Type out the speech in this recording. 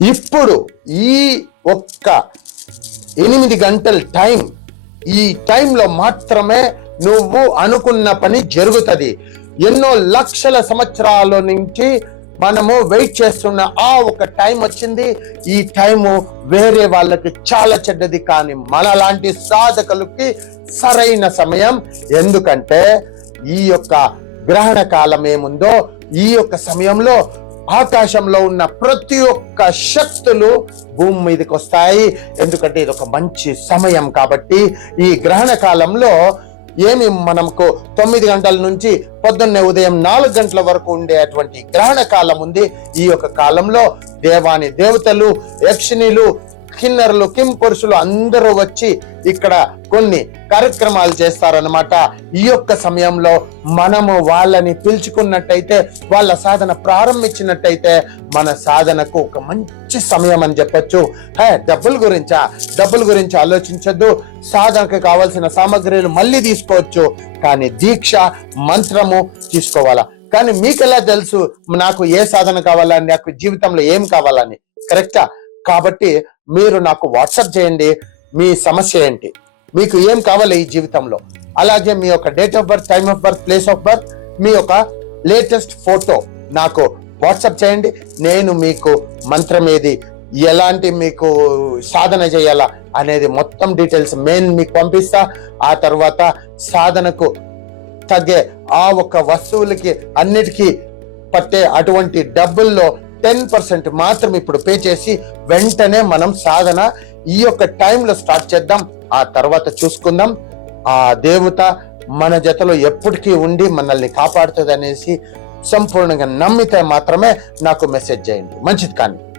ఇప్పుడు ఈ ఒక్క ఎనిమిది గంటల టైం ఈ టైంలో మాత్రమే నువ్వు అనుకున్న పని జరుగుతుంది. ఎన్నో లక్షల సంవత్సరాల నుంచి మనము వెయిట్ చేస్తున్న ఆ ఒక టైం వచ్చింది. ఈ టైము వేరే వాళ్ళకి చాలా చెడ్డది కానీ మనలాంటి సాధకులకి సరైన సమయం. ఎందుకంటే ఈ యొక్క గ్రహణ కాలం ఏముందో ఈ యొక్క సమయంలో ఆకాశంలో ఉన్న ప్రతి ఒక్క శక్తులు భూమి మీదకి వస్తాయి. ఎందుకంటే ఇది ఒక మంచి సమయం కాబట్టి ఈ గ్రహణ కాలంలో ఏమి మనకు తొమ్మిది గంటల నుంచి పొద్దున్నే ఉదయం నాలుగు గంటల వరకు ఉండేటువంటి గ్రహణ కాలం ఉంది. ఈ యొక్క కాలంలో దేవాని దేవతలు యక్షిణీలు కిన్నరులు కిమ్ పురుషులు అందరూ వచ్చి ఇక్కడ కొన్ని కార్యక్రమాలు చేస్తారనమాట ఈ యొక్క సమయంలో మనము వాళ్ళని పిలుచుకున్నట్టయితే వాళ్ళ సాధన ప్రారంభించినట్టయితే మన సాధనకు ఒక మంచి సమయం అని చెప్పొచ్చు. హే డబ్బుల గురించా? డబ్బుల గురించి ఆలోచించొద్దు. సాధనకు కావాల్సిన సామగ్రిలు మళ్ళీ తీసుకోవచ్చు. కానీ దీక్ష మంత్రము తీసుకోవాలా? కానీ మీకు ఎలా తెలుసు నాకు ఏ సాధన కావాలని నాకు జీవితంలో ఏం కావాలని? కరెక్టా? కాబట్టి మీరు నాకు వాట్సాప్ చేయండి. మీ సమస్య ఏంటి? మీకు ఏం కావాలి ఈ జీవితంలో? అలాగే మీ యొక్క date of birth time of birth place of birth మీ యొక్క లేటెస్ట్ ఫోటో నాకు వాట్సాప్ చేయండి. నేను మీకు మంత్రం ఏది ఎలాంటి మీకు సాధన చేయాలా అనేది మొత్తం డీటెయిల్స్ మెయిన్ మీకు పంపిస్తా. ఆ తర్వాత సాధనకు తగ్గే ఆ ఒక్క వస్తువులకి అన్నిటికీ పట్టే అటువంటి డబ్బుల్లో టెన్ పర్సెంట్ మాత్రం ఇప్పుడు పే చేసి వెంటనే మనం సాధన ఈ యొక్క టైంలో స్టార్ట్ చేద్దాం. ఆ తర్వాత చూసుకుందాం. ఆ దేవత మన జతలో ఎప్పటికీ ఉండి మనల్ని కాపాడుతుంది అనేసి సంపూర్ణంగా నమ్మితే మాత్రమే నాకు మెసేజ్ చేయండి. మంచిది కానీ.